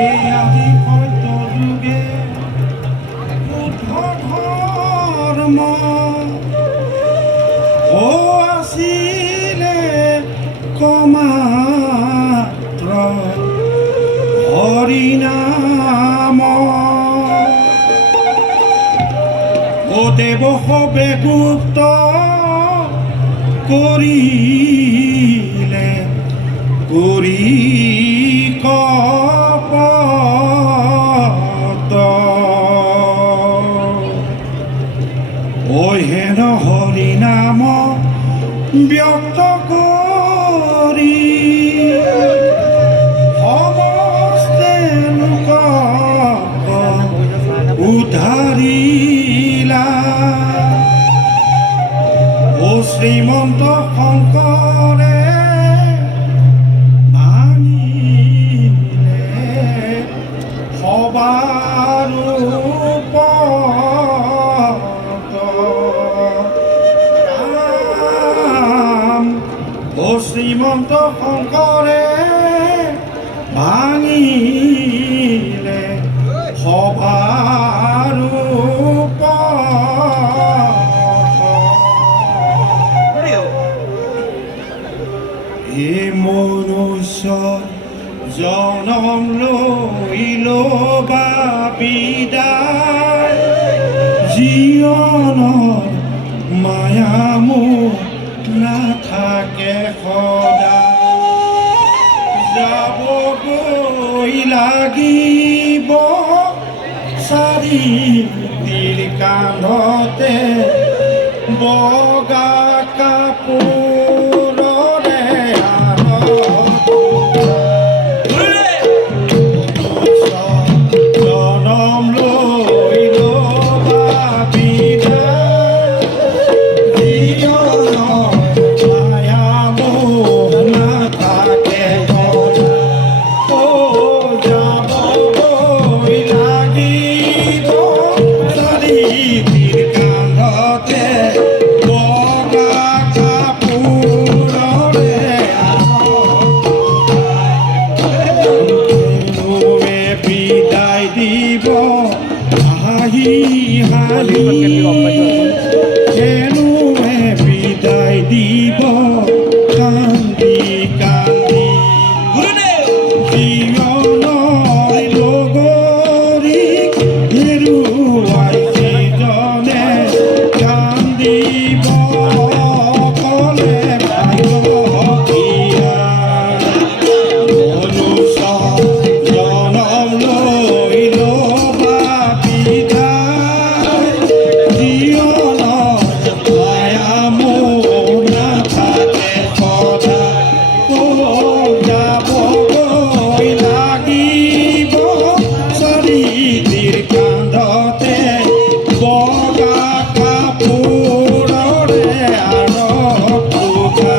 এই আদি সত্য যুগে বুদ্ধ ধৰ্ম আছিলে কমাত্ৰ হৰিনাম দেৱ সবে গুপ্ত কৰিলে কৰি কপট ঐ হেন হৰিনাম ব্যক্ত কৰি সমস্তে লোকক উদ্ধাৰিলা ও শ্ৰীমন্ত শংকৰে ভাঙিলে সবাৰ ওপৰত ৰাম ও শ্ৰীমন্ত শংকৰে ভাঙিলে সবাৰ এই মনুষ্য জনম লৈল বিদায় জীৱনৰ মায়ামোহ নাথাকে সদায় যাবগৈ লাগিব চাৰিটিৰ কান্ধতে বগা কাপোৰৰে জনম লৈল বিদায় জীৱনৰ মায়ামোহ নাথাকে যাবগৈ লাগিব চাৰিটিৰ কান্ধতে বগা কাপোৰৰে বিদায় দিব হাঁহি হাঁহি কেনুৱে বিদায় দিব কান্দি কান্দি জীৱনৰ লগৰীক হেৰুৱাই যিজনে কান্দিব অকলে ভাগ্যৱতীয়া মনুষ্য জনম লৈল বিদায় জীৱনৰ মায়ামোহ নাথাকে সদায় যাবগৈ লাগিব চাৰিটিৰ কান্ধতে বগা কাপোৰৰে আৰক্ষা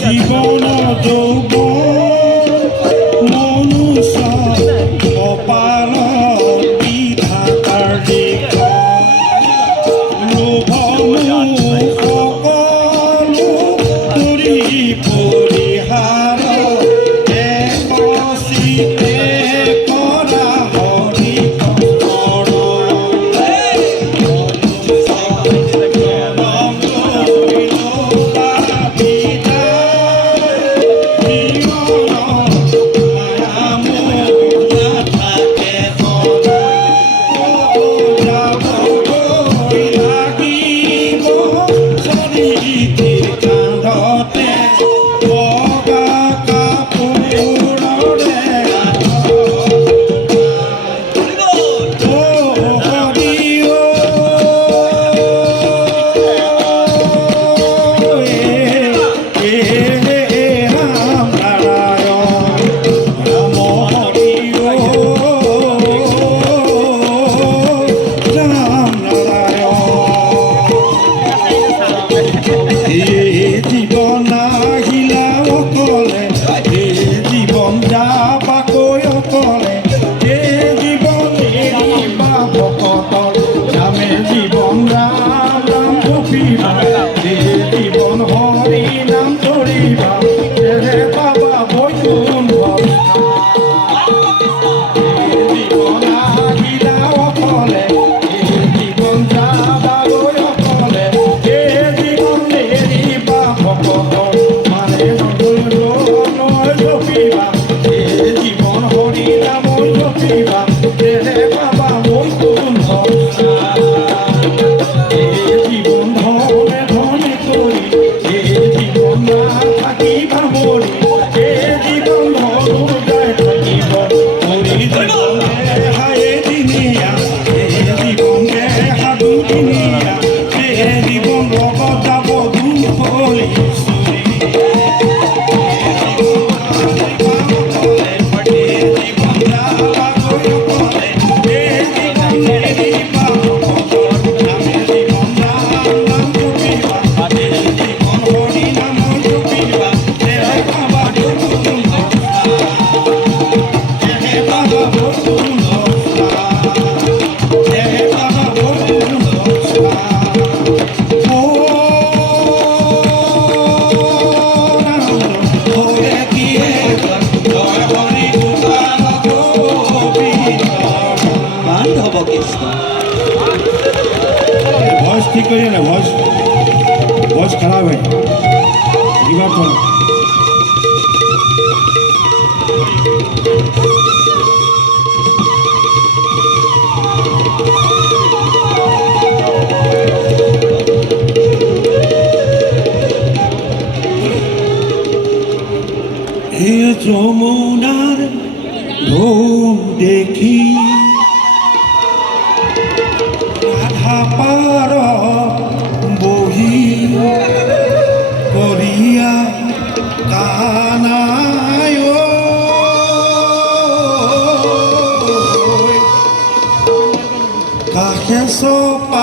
জীবন যৌবন মনুষ্য কপালত বিধাতাৰ লিখন লোভ মোহ সকলো কৰি পৰিহাৰ একচিতে কৰা হৰি ঠিক কৰিয়ে না ভয়েস খাৰাপ হয় ৰিভাৰ কৰো হে যমুনাৰ ঢৌ দেখি ৰাধা পাৰ বহি কৰিয়া কানায় কাহে সপ